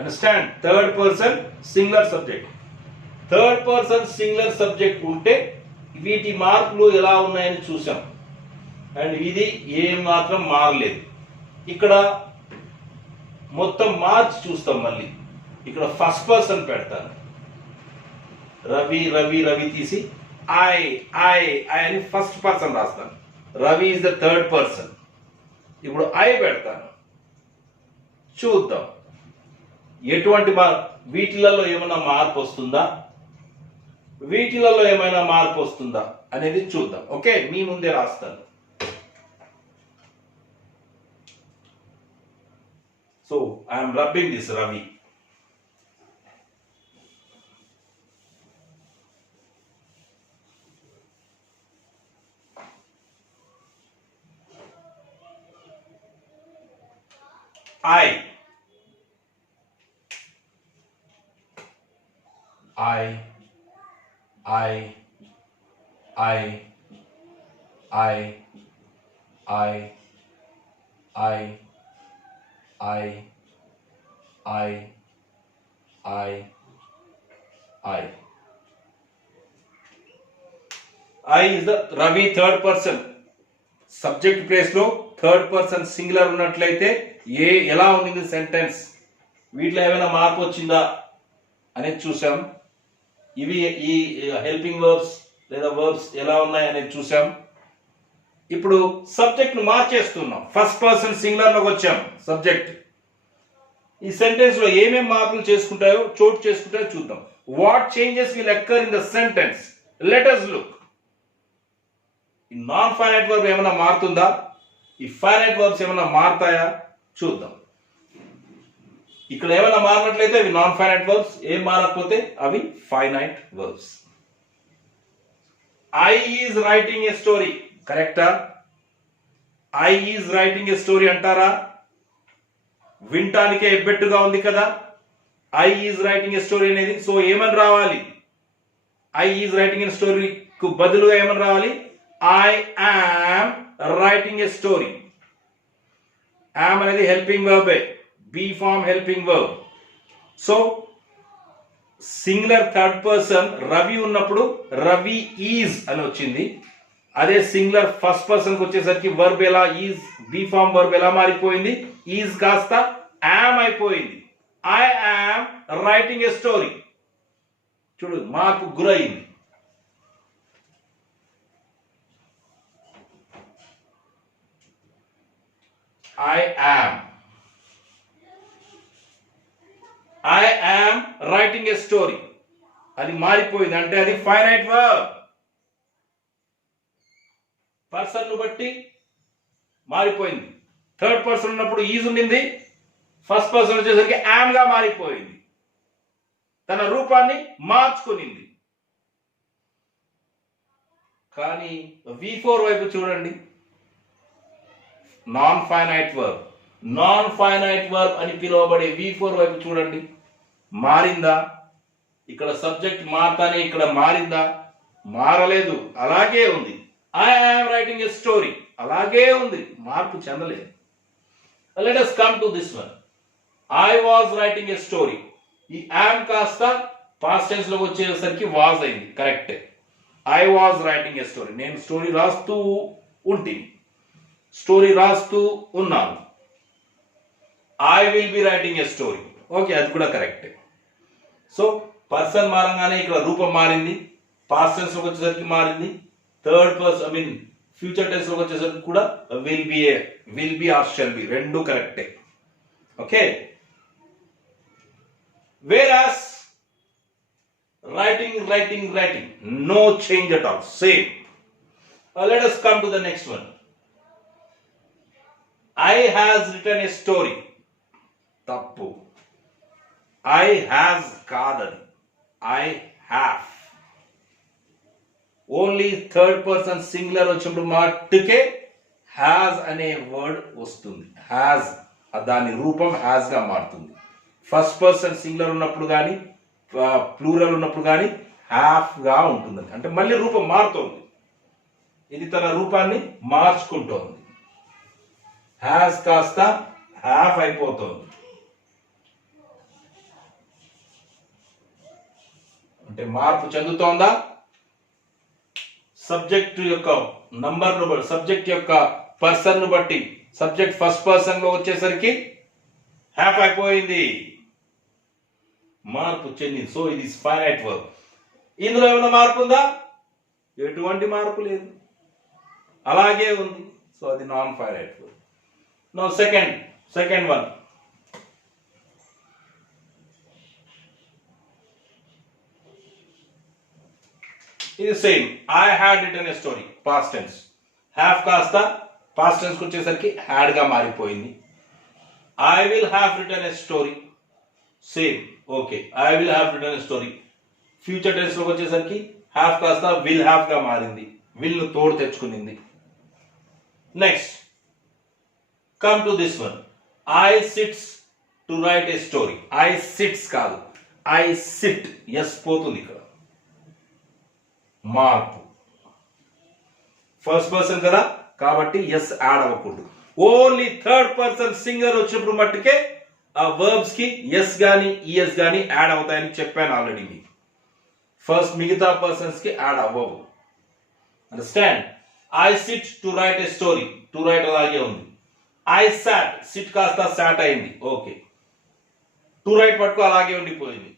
Understand? Third person singular subject. Third person singular subject ఉంటే వీటి మార్పులు ఎలా ఉన్నాయని చూసాం. అండ్ ఇది ఏం మాత్రం మారలేదు. ఇక్కడ మొత్తం మార్చి చూస్తాం. మళ్ళీ ఇక్కడ ఫస్ట్ పర్సన్ పెడతాను. రవి రవి రవి తీసి ఐ ఐ ఐ అని ఫస్ట్ పర్సన్ రాస్తాను. Ravi is the third person. ఇప్పుడు ఐ పెడతాను. చూద్దాం ఎటువంటి వీటిలలో ఏమైనా మార్పు వస్తుందా, వీటిలలో ఏమైనా మార్పు వస్తుందా అనేది చూద్దాం. ఓకే, మీ ముందే రాస్తాను. So I'm rubbing this Ravi. I I I I I I I I I I is the Ravi third person. Subject place లో థర్డ్ పర్సన్ సింగులర్ ఉన్నట్లయితే ఎలా ఉంది సెంటెన్స్, వీటిలో ఏమైనా మార్పు వచ్చిందా అనేది చూసాం. ఇవి ఈ హెల్పింగ్ వర్బ్స్ లేదా వర్బ్స్ ఎలా ఉన్నాయి అనేది చూసాం. ఇప్పుడు సబ్జెక్ట్ ను మార్చేస్తున్నాం. ఫస్ట్ పర్సన్ సింగులర్ లోకి వచ్చాం. సబ్జెక్ట్ ఈ సెంటెన్స్ లో ఏమేమి మార్పులు చోటు చేసుకుంటాయో చూద్దాం. What changes will అక్కర్ in the sentence? Let us look. ఈ నాన్ ఫైనైట్ వర్బ్ ఏమైనా మారుతుందా, ఈ ఫైనైట్ వర్బ్స్ ఏమైనా మారుతాయా చూద్దాం. ఇక్కడ ఏమైనా మారినట్లయితే అవి నాన్ ఫైనైట్ వర్బ్స్, ఏం మారకపోతే అవి finite verbs. I is writing a story. కరెక్టా? I is writing a story అంటారా? వింటానికే ఎబ్బెట్టుగా ఉంది కదా I is writing a story అనేది. సో ఏమని రావాలి? ఐ ఈజ్ రైటింగ్ ఏ స్టోరీకు బదులుగా ఏమని రావాలి? I am writing a story. Am అనేది helping verb, be form helping verb. So singular third person Ravi ఉన్నప్పుడు రవి ఈజ్ అని వచ్చింది. అదే సింగులర్ ఫస్ట్ పర్సన్ కి వచ్చేసరికి వర్బ్ ఎలా ఈజ్, బి ఫార్మ్ వర్బ్ ఎలా మారిపోయింది? ఈజ్ కాస్త am అయిపోయింది. I am writing a story. చూడు మార్పు గురైంది. I am writing a story. అది మారిపోయింది. అంటే అది ఫైనైట్ వర్బ్. పర్సన్ ను బట్టి మారిపోయింది. థర్డ్ పర్సన్ ఉన్నప్పుడు ఈజ్ ఉండింది, ఫస్ట్ పర్సన్ వచ్చేసరికి యామ్ గా మారిపోయింది. తన రూపాన్ని మార్చుకునింది. కానీ V4 వైపు చూడండి. Non finite verb, non finite verb అని పిలువబడే V4 వైపు చూడండి. మారిందా? ఇక్కడ సబ్జెక్ట్ మారతానే ఇక్కడ మారిందా? మారలేదు, అలాగే ఉంది. I am writing a story అలాగే ఉంది, మార్పు చెందలేదు. Let us come to this one. I was writing a story. ఈ యామ్ కాస్త పాస్ట్ టెన్స్ లోకి వచ్చేసరికి వాజ్ అయింది. Correct. I was writing a story. నేను స్టోరీ రాస్తూ ఉంటుంది, స్టోరీ రాస్తూ ఉన్నాను. I will be writing a story. Okay, అది కూడా కరెక్ట్. సో పర్సన్ మారంగానే ఇక్కడ రూపం మారింది, పాస్ట్ టెన్స్ లోకి వచ్చేసరికి మారింది, థర్డ్ పర్సన్ ఫ్యూచర్ టెన్స్ లోకి వచ్చేసరికి కూడా will be or shall be రెండు కరెక్టే. Okay, వేరాస్ writing no change at all, same. Let us come to the next one. I has written a story. Tappu. I has కాదని, I have. Only third person singular వచ్చినప్పుడు మట్టుకే హ్యాజ్ అనే వర్డ్ వస్తుంది. హ్యాజ్ దాని రూపం హ్యాజ్ గా మారుతుంది. ఫస్ట్ పర్సన్ సింగులర్ ఉన్నప్పుడు కానీ ప్లూరల్ ఉన్నప్పుడు కానీ హ్యాఫ్ గా ఉంటుంది. అంటే మళ్ళీ రూపం మారుతోంది, ఇది తన రూపాన్ని మార్చుకుంటోంది. హ్యాస్ కాస్త హ్యాఫ్ అయిపోతుంది. అంటే మార్పు చెందుతోందా? సబ్జెక్ట్ యొక్క నంబర్ ను బట్టి, సబ్జెక్ట్ యొక్క పర్సన్ ను బట్టి, సబ్జెక్ట్ ఫస్ట్ పర్సన్ లో వచ్చేసరికి హ్యావ్ అయిపోయింది, మార్పు చెందింది. సో ఇది ఫైనైట్ వర్బ్. ఇందులో ఏమైనా మార్పు ఉందా? ఎటువంటి మార్పు లేదు, అలాగే ఉంది. సో అది non finite verb. Now second one. ఇది same. I had written a story, past tense. Have కాస్త పాస్ట్ టెన్స్ వచ్చేసరికి హ్యాడ్ గా మారిపోయింది. I will have written a story, same. Okay, I will have written a story. Future tense లోకి వచ్చేసరికి హ్యావ్ కాస్త విల్ హ్యావ్ గా మారింది, విల్ ను తోడు తెచ్చుకునింది. Next come to this one. I sits to write a story. I sits కాదు, ఐ సిట్. ఎస్ పోతుంది ఇక్కడ, మార్పు. ఫస్ట్ పర్సన్ కదా కాబట్టి ఎస్ యాడ్ అవ్వకూడదు. ఓన్లీ థర్డ్ పర్సన్ సింగులర్ వచ్చినప్పుడు మట్టుకే ఆ వర్బ్స్ కి ఎస్ గాని ఈఎస్ గాని యాడ్ అవుతాయని చెప్పాను ఆల్రెడీ మీకు. ఫస్ట్ మిగతా పర్సన్స్ కి యాడ్ అవ్వవు. Understand? I SIT to write a story, to right అలాగే ఉంది. ఐ సాట్, సిట్ కాస్త సాట్ అయింది. ఓకే, టు రైట్ పట్టుకు అలాగే ఉండిపోయింది.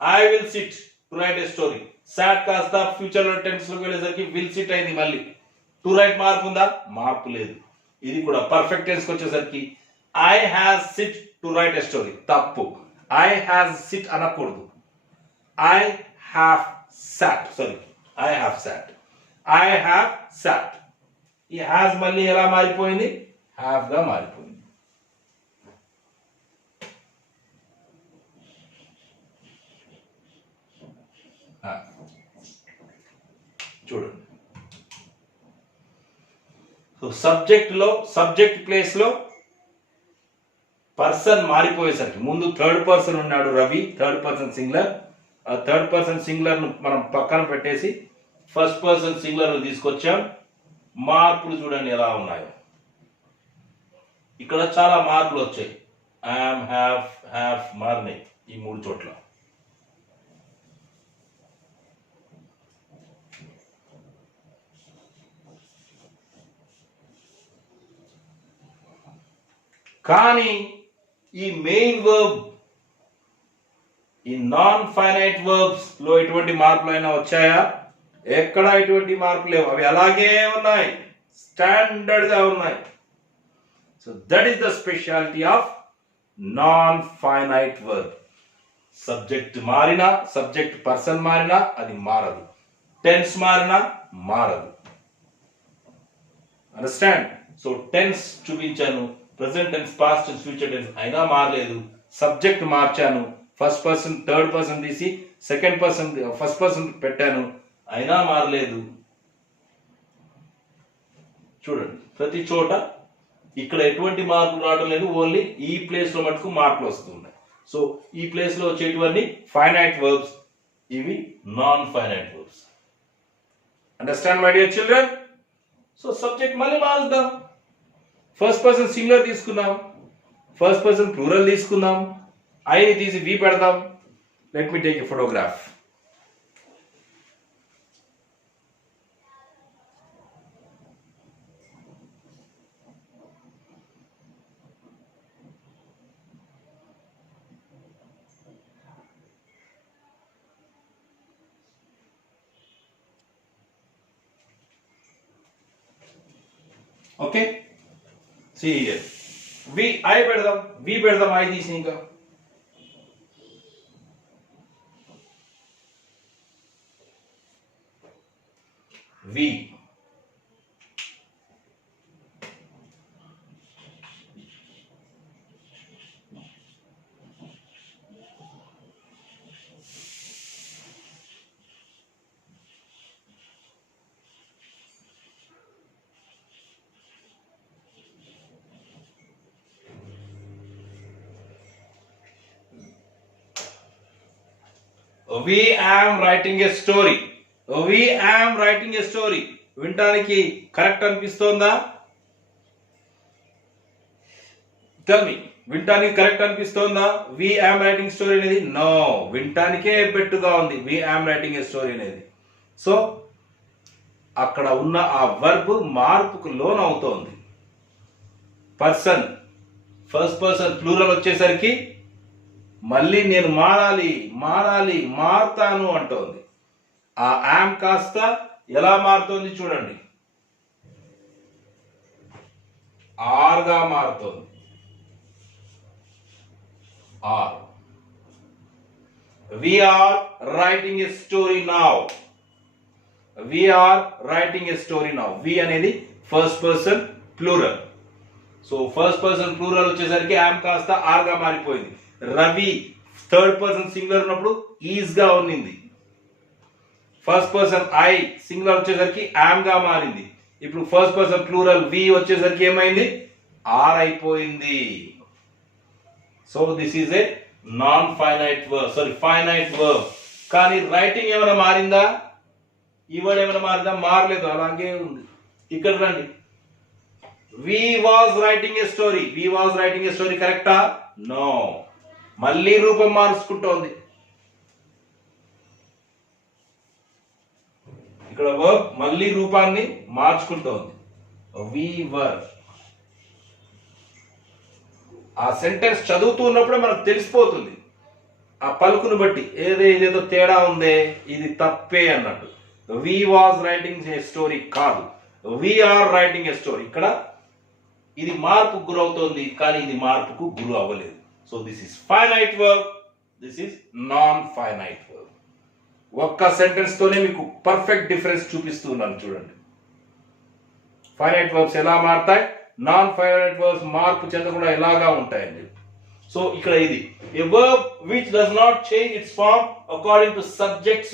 I will sit to write a story, sat కాస్త ఫ్యూచర్ టెన్స్ లోకి వెళ్ళేసరికి విల్ సిట్ అయింది. మళ్ళీ టు రైట్ మార్పు ఉందా? మార్పు లేదు. ఇది కూడా పర్ఫెక్ట్ టెన్స్ కి వచ్చేసరికి I have sit to write a story, తప్పు. ఐ హ్యావ్ సిట్ అనకూడదు. I have sat, sorry, I have sat. I have sat. ఈ హ్యాస్ మళ్ళీ ఎలా మారిపోయింది? హ్యావ్ గా మారిపోయింది. చూడండి. సో సబ్జెక్ట్ ప్లేస్ లో పర్సన్ మారిపోయేసరికి ముందు థర్డ్ పర్సన్ ఉన్నాడు రవి, థర్డ్ పర్సన్ సింగులర్. ఆ థర్డ్ పర్సన్ సింగులర్ ను మనం పక్కన పెట్టేసి ఫస్ట్ పర్సన్ సింగులర్ తీసుకొచ్చాం. మార్పులు చూడండి ఎలా ఉన్నాయో. ఇక్కడ చాలా మార్పులు వచ్చాయి. ఐఎమ్, హ్యావ్ మారినాయి ఈ మూడు చోట్ల. కానీ ఈ మెయిన్ వర్బ్, ఈ నాన్ ఫైనైట్ వర్బ్స్ లో ఎటువంటి మార్పులు అయినా వచ్చాయా? ఎక్కడ ఎటువంటి మార్పులు లేవు, అవి అలాగే ఉన్నాయి, స్టాండర్డ్ గా ఉన్నాయి. So that is the speciality of non finite verb. Subject మారినా, సబ్జెక్ట్ పర్సన్ మారినా అది మారదు, టెన్స్ మారినా మారదు. అండర్స్టాండ్? సో టెన్స్ చూపించాను, present tense, past tense, future tense, అయినా మారలేదు. సబ్జెక్ట్ మార్చాను, ఫస్ట్ పర్సన్ థర్డ్ పర్సన్ తీసి సెకండ్ పర్సన్ ఫస్ట్ పర్సన్ పెట్టాను, అయినా మారలేదు. చూడండి, ప్రతి చోట ఇక్కడ ఎటువంటి మార్పులు రావడం లేదు, ఓన్లీ ఈ ప్లేస్ లో మటుకు మార్పులు వస్తున్నాయి. సో ఈ ప్లేస్ లో వచ్చేటివన్నీ ఫైనైట్ వర్బ్స్, ఇవి non finite verbs. Understand my dear children? So subject మళ్ళీ మారుద్దాం. ఫస్ట్ పర్సన్ సింగులర్ తీసుకున్నాం, ఫస్ట్ పర్సన్ ప్లూరల్ తీసుకుందాం, ఐని తీసి వి పెడదాం. Let me take a photograph. Okay, see here. We I పెడదాం, వి పెడదాం, ఐ తీసి ఇంకా we. We am writing a story. We am writing a story. వినటానికి కరెక్ట్ అనిపిస్తోందా? టెల్ మీ, వినటానికి కరెక్ట్ అనిపిస్తోందా? We am writing story అనేది? నో, వినటానికే బెట్టుగా ఉంది we am writing a story అనేది. సో అక్కడ ఉన్న ఆ వర్బ్ మార్పుకు లోన్ అవుతోంది. పర్సన్ ఫస్ట్ పర్సన్ ప్లూరల్ వచ్చేసరికి మళ్ళీ నేను మారుతాను అంటోంది. ఆ యామ్ కాస్త ఎలా మారుతోంది చూడండి, ఆర్ గా మారుతోంది. Are. We are writing a story now. We are writing a story now. We అనేది first person plural. So first person plural వచ్చేసరికి యామ్ కాస్త ఆర్ గా మారిపోయింది. రవి థర్డ్ పర్సన్ సింగులర్ ఉన్నప్పుడు ఈజ్ గా ఉన్నింది. ఫస్ట్ పర్సన్ ఐ సింగులర్ వచ్చేసరికి యామ్ గా మారింది. ఇప్పుడు ఫస్ట్ పర్సన్ ప్లూరల్ వి వచ్చేసరికి ఏమైంది, ఆర్ అయిపోయింది. So this is a non finite verb, finite verb. కానీ రైటింగ్ ఏమైనా మారిందా, ఈ వర్డ్ ఏమైనా మారిందా? మారలేదు, అలాగే ఉంది. ఇక్కడ రండి, వి వాజ్ రైటింగ్ ఏ స్టోరీ కరెక్టా? నో, మళ్ళీ రూపం మార్చుకుంటోంది. ఇక్కడ వర్బ్ మళ్ళీ రూపాన్ని మార్చుకుంటోంది. వి వర్. ఆ సెంటెన్స్ చదువుతూ ఉన్నప్పుడే మనకు తెలిసిపోతుంది, ఆ పలుకును బట్టి ఇదేదో తేడా ఉందే, ఇది తప్పే అన్నట్టు. We was writing a story కాదు, we are writing a story. ఇక్కడ ఇది మార్పుకు గురవుతోంది, కానీ ఇది మార్పుకు గురి అవ్వలేదు. So this is finite verb, this is non finite verb. ఒక్క సెంటెన్స్ తోనే మీకు పర్ఫెక్ట్ డిఫరెన్స్ చూపిస్తున్నాను చూడండి. ఫైనైట్ వర్బ్స్ ఎలా మారుతాయి, నాన్ ఫైనైట్ వర్బ్స్ మార్పు చెందకుండా ఎలాగా ఉంటాయండి. సో ఇక్కడ ఇది a verb which does not change its form according to subject's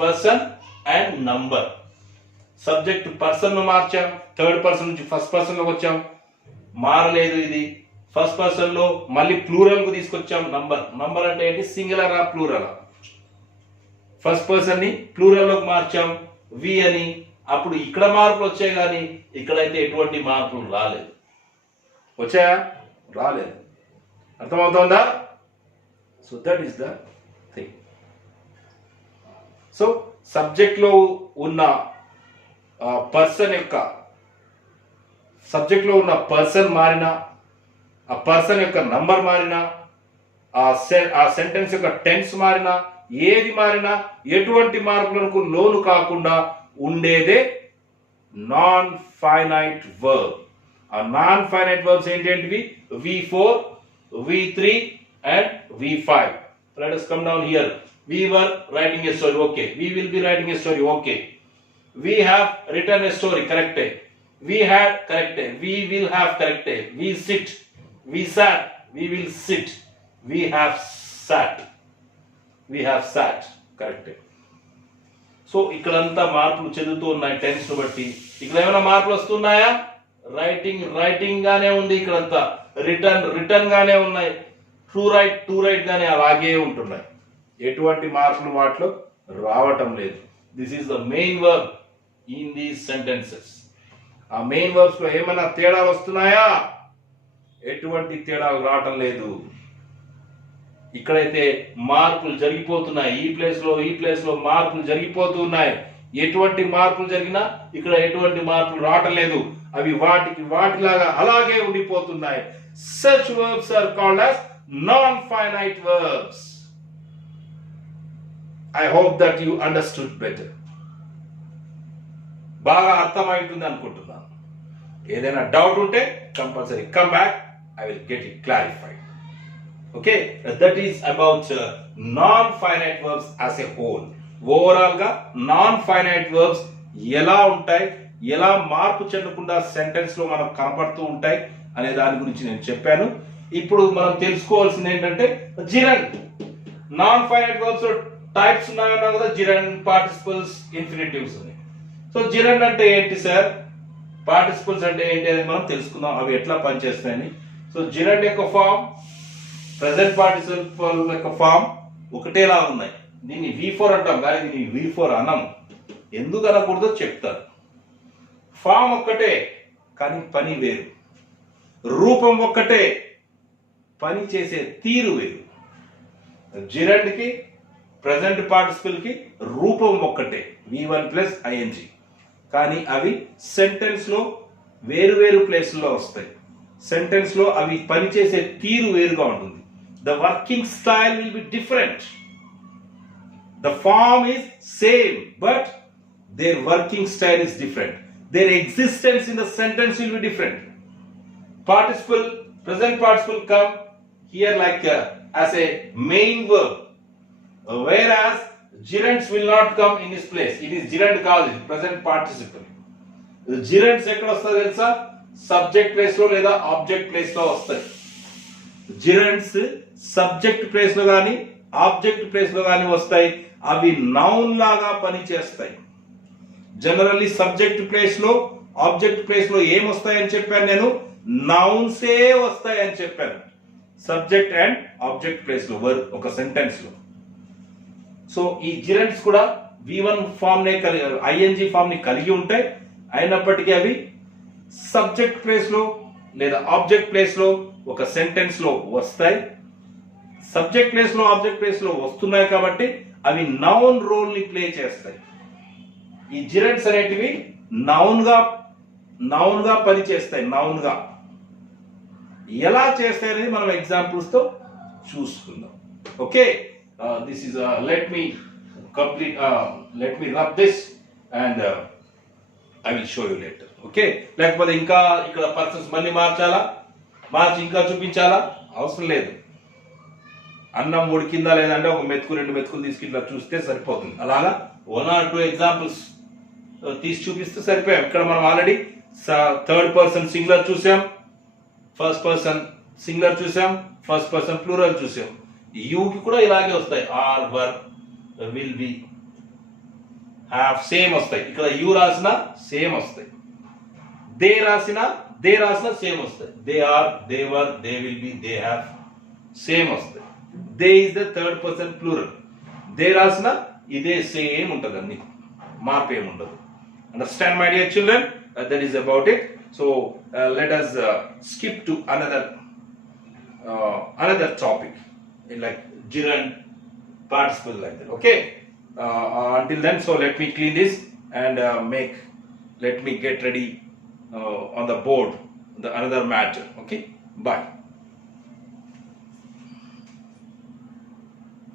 person and number. Subject person ను మార్చాం, థర్డ్ పర్సన్ నుంచి ఫస్ట్ పర్సన్ లోకి వచ్చాం, మారలేదు. ఇది ఫస్ట్ పర్సన్ లో మళ్ళీ ప్లూరల్ కు తీసుకొచ్చాం. నంబర్ అంటే ఏంటి, సింగులరా ప్లూరలా? ఫస్ట్ పర్సన్ ని ప్లూరల్ లోకి మార్చాం, వి అని. అప్పుడు ఇక్కడ మార్పులు వచ్చాయి, కానీ ఇక్కడైతే ఎటువంటి మార్పులు రాలేదు. వచ్చాయా? రాలేదు. అర్థమవుతోందా? So that is the thing. So subject లో ఉన్న పర్సన్ మారినా, ఆ పర్సన్ యొక్క నంబర్ మారినా, ఆ సెంటెన్స్ యొక్క టెన్స్ మారినా, ఏది మారినా ఎటువంటి మార్పులకు లోను కాకుండా ఉండేదే నాన్ ఫైనైట్ వర్బ్. ఆ నాన్ ఫైనైట్ వర్బ్స్ ఏంటంటివి? V4, V3 and V5. Let us come down here. We were writing a story, okay. We will be writing a story, okay. We have written a story, correct. We had, correct. We will have, correct. We sit, we sat, we will sit. We have sat, correct. So ఇక్కడంతా మార్పులు చెందుతూ ఉన్నాయి టెన్స్ ను బట్టి. ఇక్కడ ఏమైనా మార్పులు వస్తున్నాయా? రైటింగ్ గానే ఉంది, ఇక్కడంతా రిటర్న్ గానే ఉన్నాయి, ట్రూ రైట్ గానే అలాగే ఉంటున్నాయి. ఎటువంటి మార్పులు వాటిలో రావటం లేదు. This is the main verb in these sentences. ఆ మెయిన్ వర్బ్స్ లో ఏమైనా తేడాలు వస్తున్నాయా? ఎటువంటి తేడాలు రావటం లేదు. ఇక్కడైతే మార్పులు జరిగిపోతున్నాయి, ఈ ప్లేస్ లో మార్పులు జరిగిపోతున్నాయి. ఎటువంటి మార్పులు జరిగినా ఇక్కడ ఎటువంటి మార్పులు రావటం లేదు, అవి వాటిలాగా అలాగే ఉండిపోతున్నాయి. Such verbs are called as non-finite verbs. I hope that you understood better. బాగా అర్థమైంటుంది అనుకుంటున్నాను. ఏదైనా డౌట్ ఉంటే compulsory come back, I will get it clarified. Okay, that is about non-finite verbs as a whole. Overall గా నాన్ ఫైనైట్ వర్బ్స్ ఎలా ఉంటాయి, ఎలా మార్పు చెందకుండా సెంటెన్స్ లో మనకు కనపడుతూ ఉంటాయి అనే దాని గురించి నేను చెప్పాను. ఇప్పుడు మనం తెలుసుకోవాల్సింది ఏంటంటే జిరండ్. నాన్ ఫైనైట్ వర్బ్స్ లో టైప్స్ ఉన్నాయన్నా కదా, జిరండ్, పార్టిసిపల్స్, ఇన్ఫినిటివ్స్ ఉన్నాయి. సో జిరండ్ అంటే ఏంటి సార్, పార్టిసిపల్స్ అంటే ఏంటి అనేది మనం తెలుసుకుందాం, అవి ఎట్లా పనిచేస్తాయని. సో జిరండ్ యొక్క ఫామ్, ప్రెసెంట్ పార్టిసిపల్ యొక్క ఫామ్ ఒకటేలా ఉన్నాయి. దీన్ని V4 అంటాం, కానీ దీన్ని V4 అనము. ఎందుకు అనకూడదో చెప్తారు. ఫామ్ ఒక్కటే కానీ పని వేరు, రూపం ఒక్కటే పని చేసే తీరు వేరు. జిరండ్ కి ప్రెసెంట్ పార్టిసిపల్ కి రూపం ఒక్కటే, V1 ప్లస్ ING, కానీ అవి సెంటెన్స్ లో వేరు ప్లేస్లో వస్తాయి. సెంటెన్స్ లో అవి పనిచేసే తీరు వేరుగా ఉంటుంది. The working style will be different. The form is same but their working style is different. Their existence in the sentence will be different. Participle, present participle come here like as a main verb, whereas gerunds will not come in this place. It is gerund called present participle. The gerunds ekkada vastadi telusa? Subject place lo leda object place lo vastayi. Gerunds subject place lo gaani object place lo gaani vastayi. అవి noun లాగా పని చేస్తాయి. జనరల్లీ సబ్జెక్ట్ ప్లేస్ లో ఆబ్జెక్ట్ ప్లేస్ లో ఏం వస్తాయని చెప్పాను నేను? నౌన్సే వస్తాయని చెప్పాను. సబ్జెక్ట్ అండ్ ఆబ్జెక్ట్ ప్లేస్ లో ఒక సెంటెన్స్ లో. సో ఈ జిరెంట్స్ కూడా V1 ఫామ్ నే ఐఎన్జి ఫామ్ ని కలిగి ఉంటాయి. అయినప్పటికీ అవి సబ్జెక్ట్ ప్లేస్ లో లేదా ఆబ్జెక్ట్ ప్లేస్ లో ఒక సెంటెన్స్ లో వస్తాయి. సబ్జెక్ట్ ప్లేస్ లో ఆబ్జెక్ట్ ప్లేస్ లో వస్తున్నాయి కాబట్టి అవి నౌన్ రోల్ ని ప్లే చేస్తాయి. ఈ జిరెంట్స్ అనేటివి నౌన్ గా పని చేస్తాయి. నౌన్ గా ఎలా చేస్తాయి అనేది మనం ఎగ్జాంపుల్స్ తో చూసుకుందాం. Okay, this is let me rub this and I will show you later. Okay, లేకపోతే ఇంకా ఇక్కడ పర్సన్స్ మళ్ళీ మార్చి ఇంకా చూపించాలా? అవసరం లేదు. అన్నం ఉడికిందా లేదంటే ఒక మెతుకు 2 మెతుకులు తీసుకు ఇట్లా చూస్తే సరిపోతుంది. అలాగా 1 or 2 ఎగ్జాంపుల్స్ తీసి చూపిస్తే సరిపోయాం. ఇక్కడ మనం ఆల్రెడీ థర్డ్ పర్సన్ సింగులర్ చూసాం, ఫస్ట్ పర్సన్ సింగులర్ చూసాం, ఫస్ట్ పర్సన్ ప్లూరల్ చూసాం. యూకి కూడా ఇలాగే వస్తాయి. Are, were, will be, have same వస్తాయి. ఇక్కడ యూ రాసిన సేమ్ వస్తాయి. దే రాసిన సేమ్ వస్తాయి. They are, they were, they will be, they have same వస్తాయి. They is the third person plural. They రాసిన ఇదే సేమ్ ఉంటుంది, అన్ని మార్పు ఏమి ఉండదు. Understand, my dear children? That is about it. So let us skip to another topic in like gerund, participle, like that. Okay. Until then, so let me clean this and let me get ready on the board another matter. Okay. Bye.